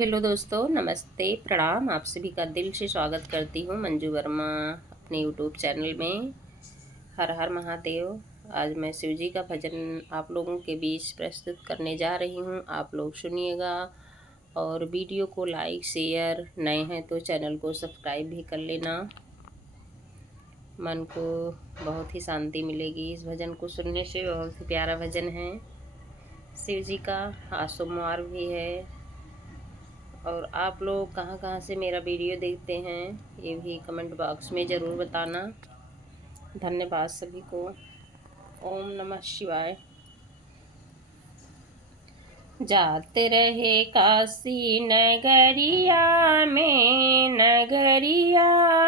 Hello दोस्तों, नमस्ते, प्रणाम। आप सभी का दिल से स्वागत करती हूँ मंजू वर्मा अपने यूट्यूब चैनल में। हर हर महादेव। आज मैं शिव जी का भजन आप लोगों के बीच प्रस्तुत करने जा रही हूँ। आप लोग सुनिएगा और वीडियो को लाइक शेयर, नए हैं तो चैनल को सब्सक्राइब भी कर लेना। मन को बहुत ही शांति मिलेगी इस भजन को सुनने से। बहुत ही प्यारा भजन है शिव जी का। आज सोमवार भी है। और आप लोग कहाँ कहाँ से मेरा वीडियो देखते हैं ये भी कमेंट बॉक्स में ज़रूर बताना। धन्यवाद सभी को। ओम नमः शिवाय। जाते रहे काशी नगरिया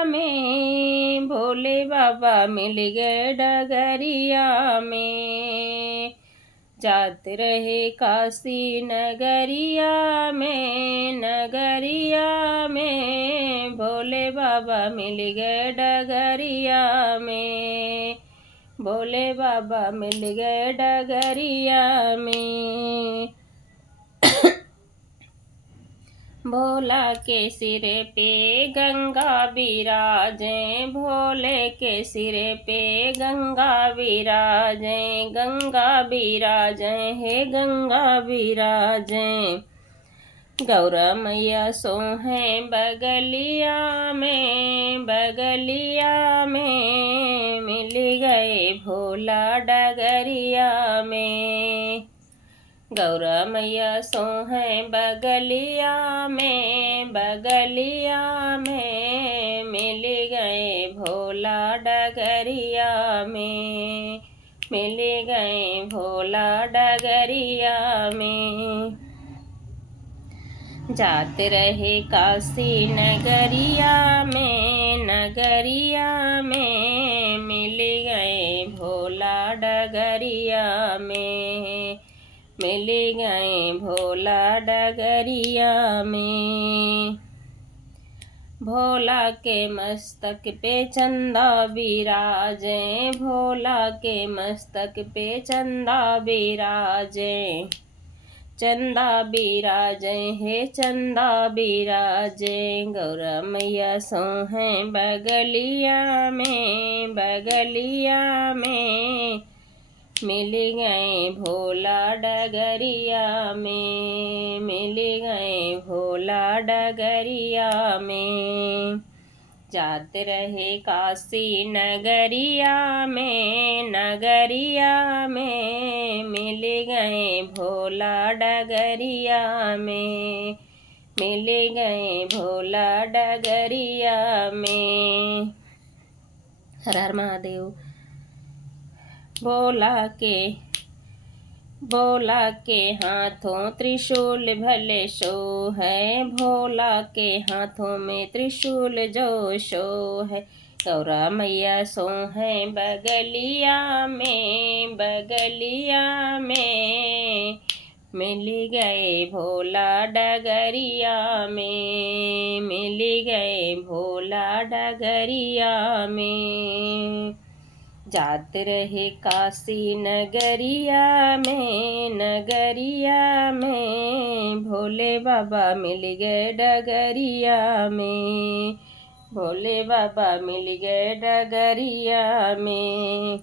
में भोले बाबा मिल गए डगरिया में। जाते रहे काशी नगरिया में भोले बाबा मिल गए डगरिया में। भोले बाबा मिल गए डगरिया में। भोला के सिर पे गंगा विराजे, भोले के सिर पे गंगा विराजे, गंगा विराजे हे गंगा विराजे। गौरा मैया सोहें बगलिया में मिल गए भोला डगरिया में। गौरा मैया सोहें बगलिया में मिल गए भोला डगरिया में। मिल गए भोला डगरिया में। जाते रहे काशी नगरिया में मिल गए भोला डगरिया में। मिल गए भोला डगरिया में। भोला के मस्तक पे चंदा विराजे, भोला के मस्तक पे चंदा विराजे। चंदा विराजे हे चंदा विराजे। गौरा मैया सोहें बगलिया में मिल गए भोला डगरिया में। मिल गए भोला डगरिया में। जाते रहे काशी नगरिया में मिल गए भोला डगरिया में। मिल गए भोला डगरिया में। हर हर महादेव। भोला के हाथों त्रिशूल भले शो है, भोला के हाथों में त्रिशूल जो शो है। गौरा मैया सोहें बगलिया में मिल गए भोला डगरिया में। मिल गए भोला डगरिया में। जाते रहे काशी नगरिया में भोले बाबा मिल गए डगरिया में। भोले बाबा मिल गए डगरिया में।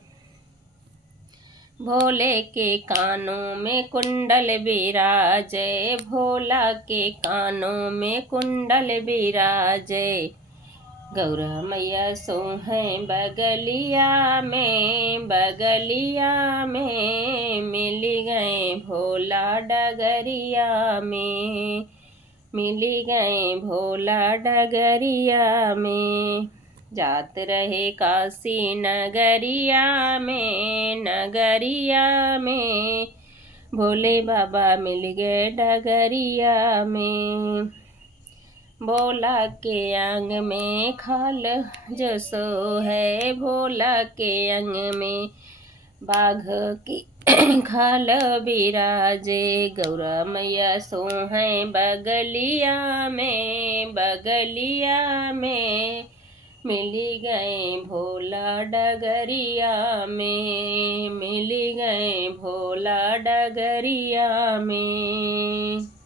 भोले के कानों में कुंडल विराजे, भोला के कानों में कुंडल विराजे। गौरा मैया सोहें बगलिया में मिल गए भोला डगरिया में। मिल गए भोला डगरिया में। जात रहे काशी नगरिया में भोले बाबा मिल गए डगरिया में। भोला के अंग में खाल जसो है, भोला के अंग में बाघ की खाल विराजे। गौरा मैया सोहें बगलिया में मिल गए भोला डगरिया में। मिल गए भोला डगरिया में।